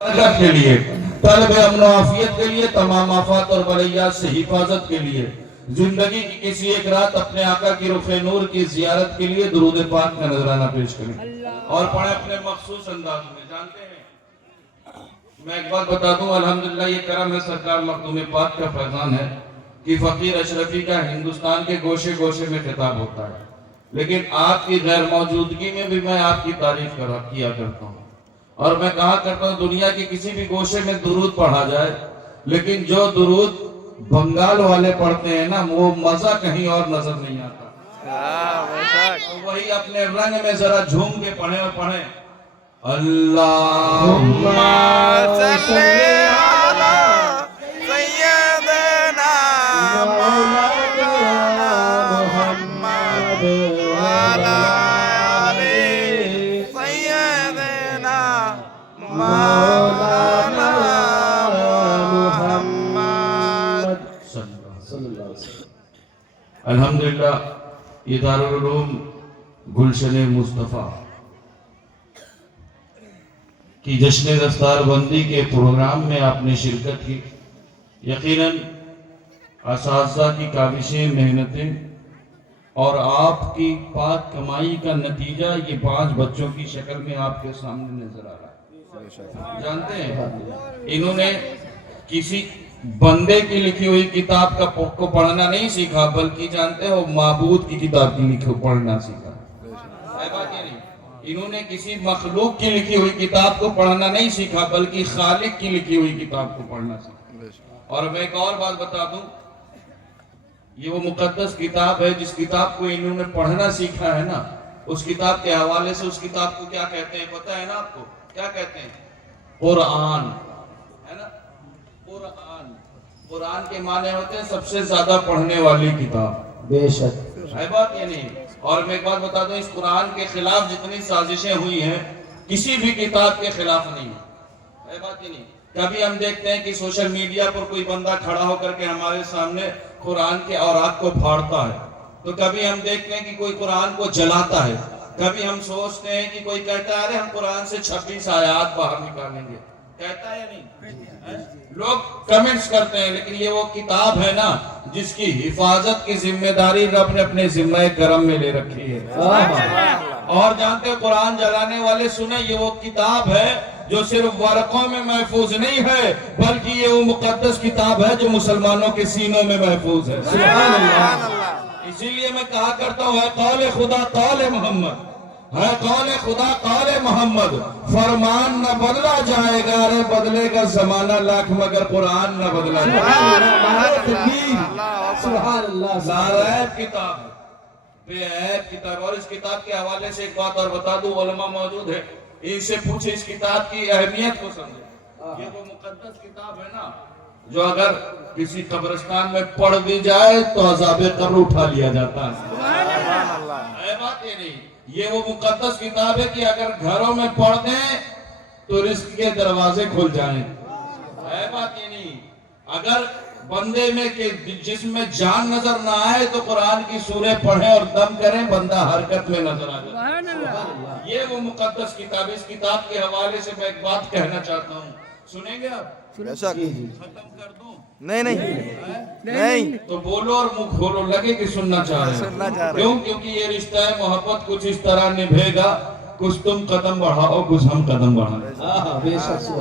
کے لیے طلب امن و عافیت کے لیے تمام آفات اور بلیات سے حفاظت کے لیے زندگی کی کسی ایک رات اپنے آقا کی رخ نور کی زیارت کے لیے درود پاک کا نذرانہ پیش کریں اور پڑھیں اپنے مخصوص انداز میں. جانتے ہیں میں ایک بات بتا دوں, الحمدللہ یہ کرم ہے سرکار مخدوم پاک کا فیضان ہے کہ فقیر اشرفی کا ہندوستان کے گوشے گوشے میں خطاب ہوتا ہے, لیکن آپ کی غیر موجودگی میں بھی میں آپ کی تعریف کیا کرتا ہوں اور میں کہا کرتا ہوں دنیا کی کسی بھی گوشے میں درود پڑھا جائے, لیکن جو درود بنگال والے پڑھتے ہیں نا وہ مزہ کہیں اور نظر نہیں آتا. وہی اپنے رنگ میں ذرا جھوم کے پڑھیں اور پڑھیں اللہم صلی علی سیدنا مولانا محمد وعلی آلہ سیدنا مولانا محمد صلی اللہ علیہ وسلم. الحمدللہ یہ دارالعلوم گلشن مصطفیٰ کی جشن دستار بندی کے پروگرام میں آپ نے شرکت کی. یقیناً اساتذہ کی کاوشیں, محنتیں اور آپ کی پاک کمائی کا نتیجہ یہ 5 بچوں کی شکل میں آپ کے سامنے نظر آ رہا ہے. جانتے ہیں انہوں نے کسی بندے کی لکھی ہوئی کتاب کو پڑھنا نہیں سیکھا, بلکہ جانتے ہو معبود کی کتاب کی پڑھنا سیکھا. انہوں نے کسی مخلوق کی لکھی ہوئی کتاب کو پڑھنا نہیں سیکھا, بلکہ خالق کی لکھی ہوئی کتاب کو پڑھنا سیکھا. اور میں ایک اور بات بتا دوں, یہ وہ مقدس کتاب ہے جس کتاب کو انہوں نے پڑھنا سیکھا ہے نا, اس کتاب کے حوالے سے اس کتاب کو کیا کہتے ہیں پتہ ہے نا آپ کو؟ کیا کہتے ہیں؟ قرآن ہے نا. قرآن, قرآن کے معنی ہوتے ہیں سب سے زیادہ پڑھنے والی کتاب. بے شک ہے بات یہ نہیں. اور میں ایک بات بتا دوں, اس قرآن کے خلاف جتنی سازشیں ہوئی ہیں کسی بھی کتاب کے خلاف نہیں ہے بات یہ نہیں. کبھی ہم دیکھتے ہیں کہ سوشل میڈیا پر کوئی بندہ کھڑا ہو کر کے ہمارے سامنے قرآن کے اوراق کو پھاڑتا ہے, تو کبھی ہم دیکھتے ہیں کہ کوئی قرآن کو جلاتا ہے, کبھی ہم سوچتے ہیں کہ کوئی کہتا ہے ارے ہم قرآن سے 26 آیات باہر نکالیں گے, کہتا ہے یا نہیں؟ لوگ کمنٹس کرتے ہیں, لیکن یہ وہ کتاب ہے نا جس کی حفاظت کی ذمہ داری رب نے اپنے ذمہ کرم میں لے رکھی ہے. اور جانتے قرآن جلانے والے سنیں, یہ وہ کتاب ہے جو صرف ورقوں میں محفوظ نہیں ہے, بلکہ یہ وہ مقدس کتاب ہے جو مسلمانوں کے سینوں میں محفوظ ہے. سبحان اللہ. اسی لیے میں کہا کرتا ہوں ہے قول خدا قول محمد, ہے قول خدا قول محمد, فرمان نہ بدلا جائے گا, ارے بدلے گا زمانہ لاکھ مگر قرآن نہ بدلا جائے گا. سبحان اللہ. لاریب کتاب, بے عیب کتاب. اور اس کتاب کے حوالے سے ایک بات اور بتا دوں, علماء موجود ہے, ان سے پوچھے اس کتاب کی اہمیت کو سمجھے. یہ وہ مقدس کتاب ہے نا جو اگر کسی قبرستان میں پڑھ دی جائے تو عذاب قبر اٹھا لیا جاتا ہے. ہے بات یہ نہیں. یہ وہ مقدس کتاب ہے کہ اگر گھروں میں پڑھ دیں تو رزق کے دروازے کھل جائیں. ہے بات یہ نہیں. اگر بندے میں کہ جسم میں جان نظر نہ آئے تو قرآن کی سورہ پڑھیں اور دم کریں, بندہ حرکت میں نظر آ جائے. یہ وہ مقدس کتاب. اس کتاب کے حوالے سے میں ایک بات کہنا چاہتا ہوں, سنیں گے آپ؟ ختم کر دوں؟ نہیں تو بولو اور منہ کھولو, لگے کہ سننا چاہ رہے ہیں. کیوں؟ کیونکہ یہ رشتہ ہے محبت کچھ اس طرح نبھے گا, کچھ تم قدم بڑھاؤ کچھ ہم قدم بڑھائیں.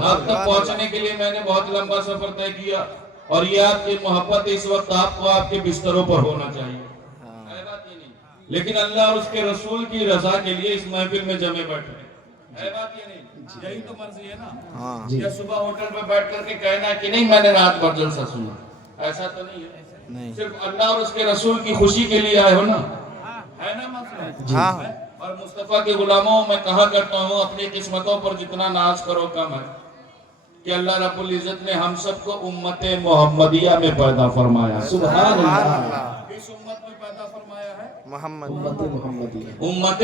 آپ تک پہنچنے کے لیے میں نے بہت لمبا سفر طے کیا, اور یہ آپ کی محبت اس وقت آپ کو آپ کے بستروں پر ہونا چاہیے. لیکن اللہ اور اس کے رسول کی رضا کے لیے اس محفل میں جمع بیٹھے ہیں. ہے بات یہ نہیں. یہی تو مرضی ہے نا. یا صبح ہوٹل پہ بیٹھ کر کے کہنا کہ نہیں میں نے رات بھر جلسہ سنا, ایسا تو نہیں ہے. صرف اللہ اور اس کے رسول کی خوشی کے لیے آئے ہو نا, ہے نا مسئلہ. اور مصطفیٰ کے غلاموں میں کہا کرتا ہوں اپنی قسمتوں پر جتنا ناز کرو کم ہے, کہ اللہ رب العزت نے ہم سب کو امت محمدیہ میں پیدا فرمایا ہے. سبحان اللہ. اس امت میں پیدا فرمایا ہے محمد, امت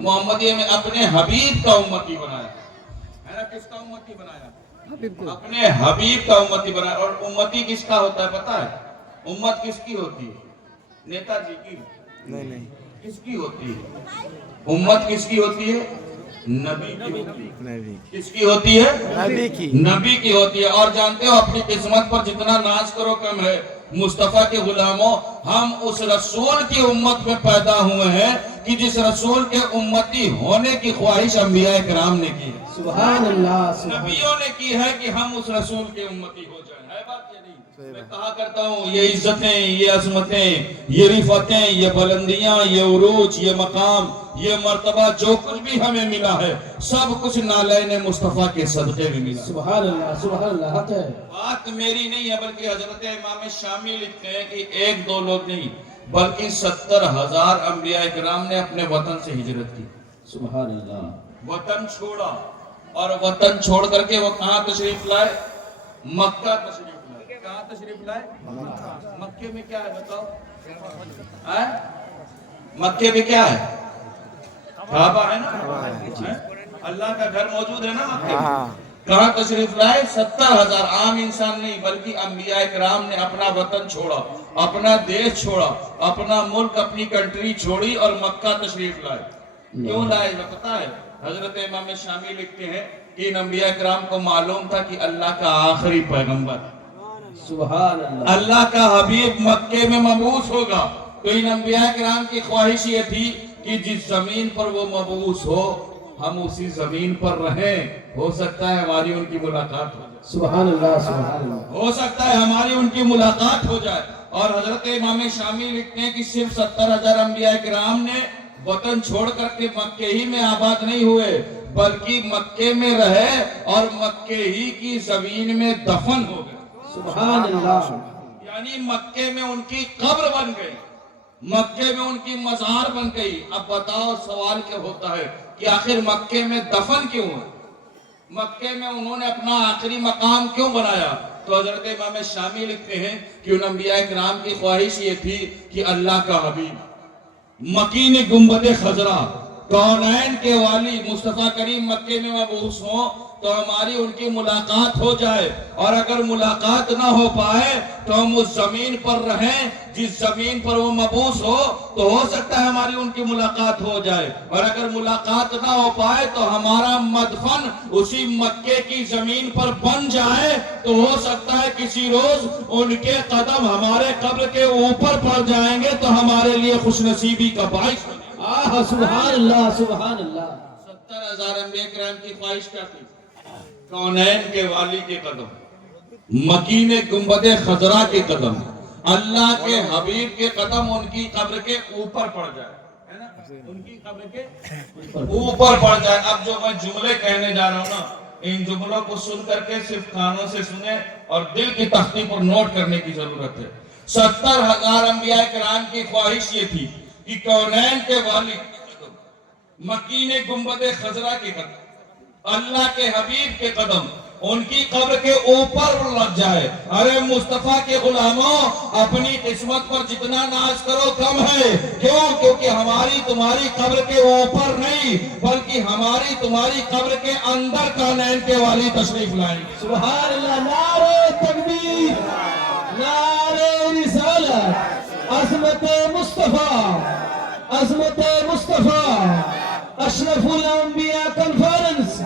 محمدیہ میں اپنے حبیب کا امتی بنایا ہے نا. کس کا امتی بنایا؟ اپنے حبیب کا امتی بنایا. اور امتی کس کا ہوتا ہے پتہ ہے؟ امت کس کی ہوتی ہے؟ نیتا جی کی نہیں. کس کی ہوتی ہے امت؟ کس کی ہوتی ہے؟ نبی کی ہوتی ہے. کس کی ہوتی ہے؟ نبی کی ہوتی ہے. اور جانتے ہو اپنی قسمت پر جتنا ناز کرو کم ہے. مصطفیٰ کے غلاموں، ہم اس رسول کی امت میں پیدا ہوئے ہیں کہ جس رسول کے امتی ہونے کی خواہش انبیاء کرام نے کی ہے. سبحان اللہ. نبیوں نے کی ہے کہ ہم اس رسول کے امتی ہو جائیں. ہے بات یہ نہیں؟ میں کہا کرتا ہوں یہ عزتیں، یہ عظمتیں، یہ رفعتیں، یہ بلندیاں، یہ عروج، یہ مقام، یہ مرتبہ، جو کچھ بھی ہمیں ملا ہے سب کچھ نالین مصطفیٰ کے صدقے میں ملا. سبحان اللہ. سبحان اللہ. حق ہے. بات میری نہیں ہے بلکہ حضرت امام شامی لکھتے ہیں کہ ایک دو لوگ نہیں بلکہ 70,000 انبیاء کرام نے اپنے وطن سے ہجرت کی. سبحان اللہ. وطن چھوڑا اور وطن چھوڑ کر کے وہ کہاں تشریف لائے؟ مکہ تشریف لائے. کہاں تشریف لائے؟ مکے میں کیا ہے بتاؤ؟ مکے میں کیا ہے؟ کعبہ ہے نا؟ اللہ کا گھر موجود ہے نا مکے میں. کہاں تشریف لائے؟ 70,000. عام انسان نہیں بلکہ انبیاء کرام نے اپنا وطن چھوڑا، اپنا دیش چھوڑا، اپنا ملک، اپنی کنٹری چھوڑی اور مکہ تشریف لائے. کیوں لائے پتہ ہے؟ حضرت امام شامی لکھتے ہیں کہ ان انبیاء کرام کو معلوم تھا کہ اللہ کا آخری پیغمبر، سبحان اللہ، اللہ کا حبیب مکے میں مبعوث ہوگا. تو ان انبیاء کرام کی خواہش یہ تھی کہ جس زمین پر وہ مبعوث ہو ہم اسی زمین پر رہیں. ہو سکتا ہے ہماری ان کی ملاقات ہو جائے. سبحان اللہ. سبحان اللہ. ہو سکتا ہے ہماری ان کی ملاقات ہو جائے. اور حضرت امام شامی لکھتے ہیں کہ صرف 70,000 انبیاء کرام نے وطن چھوڑ کر کے مکے ہی میں آباد نہیں ہوئے بلکہ مکے میں رہے اور مکے ہی کی زمین میں دفن ہو گئے. سبحان اللہ. یعنی مکے میں ان کی قبر بن گئی، مکے میں ان کی مزار بن گئی. اب بتاؤ سوال کیا ہوتا ہے کہ آخر مکے میں دفن کیوں ہے؟ مکے میں انہوں نے اپنا آخری مقام کیوں بنایا؟ تو حضرت امام شامی لکھتے ہیں کہ ان انبیاء کرام کی خواہش یہ تھی کہ اللہ کا حبیب مکین گنبد خضرا کونین کے والی مصطفیٰ کریم مکے میں مبعوث ہوں تو ہماری ان کی ملاقات ہو جائے. اور اگر ملاقات نہ ہو پائے تو ہم اس زمین پر رہیں جس زمین پر وہ مبعوث ہو تو ہو سکتا ہے ہماری ان کی ملاقات ہو جائے. اور اگر ملاقات نہ ہو پائے تو ہمارا مدفن اسی مکے کی زمین پر بن جائے تو ہو سکتا ہے کسی روز ان کے قدم ہمارے قبر کے اوپر پڑ جائیں گے تو ہمارے لیے خوش نصیبی کا باعث بنے. سبحان اللہ. سبحان اللہ. 70,000 انبیاء کرام کی خواہش کیا تھی؟ کونین کے والی کے قدم، مکین گنبد خضرا کے قدم، اللہ کے حبیب کے قدم ان کی قبر کے اوپر پڑ جائے. ان کی قبر کے اوپر پڑ جائے. اب جو میں جملے کہنے جا رہا ہوں نا ان جملوں کو سن کر کے صرف کانوں سے سنیں اور دل کی تختی پر نوٹ کرنے کی ضرورت ہے. 70,000 انبیاء کرام کی خواہش یہ تھی کہ کونین کے والی مکین گنبد خضرا کے قدم، اللہ کے حبیب کے قدم ان کی قبر کے اوپر لگ جائے. ارے مصطفیٰ کے غلاموں اپنی قسمت پر جتنا ناز کرو کم ہے. کیوں؟ کیونکہ ہماری تمہاری قبر کے اوپر نہیں بلکہ ہماری تمہاری قبر کے اندر کونین کے والی تشریف لائیں گے. سبحان اللہ. نعرہ تکبیر، نعرہ رسالت، عظمت مصطفیٰ، عظمت مصطفیٰ، اشرف الانبیاء کانفرنس،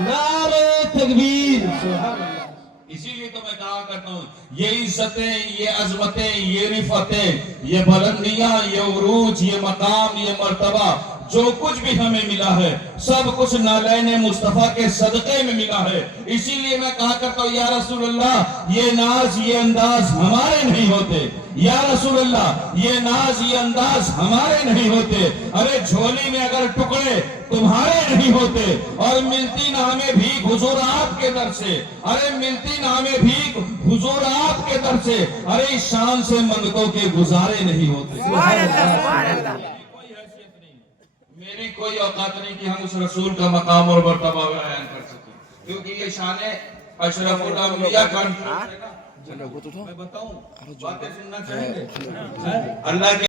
نعرہ تکبیر. سبحان اللہ. اسی لیے تو میں کہا کرتا ہوں یہ عزتیں، یہ عظمتیں، یہ رفعتیں، یہ بلندیاں، یہ عروج، یہ مقام، یہ مرتبہ جو کچھ بھی ہمیں ملا ہے سب کچھ نالین مصطفیٰ کے صدقے میں ملا ہے. اسی لیے میں کہا کرتا ہوں یا رسول اللہ یہ ناز یہ انداز ہمارے نہیں ہوتے. یا رسول اللہ یہ ناز یہ انداز ہمارے نہیں ہوتے. ارے جھولی میں اگر ٹکڑے تمہارے نہیں ہوتے اور ملتی نہ ہمیں بھیک حضور آپ کے در سے. ارے ملتی نہ ہمیں بھیک حضور آپ کے در سے. ارے اس شان سے منگتوں کے گزارے نہیں ہوتے. سبحان اللہ. سبحان اللہ. میری کوئی اوقات نہیں کہ ہم اس رسول کا مقام اور مرتبہ بیان کر سکیں کیونکہ یہ شان اشرف الانبیاء کا. میں بتاؤں باتیں سننا چاہیں گے؟ اللہ کے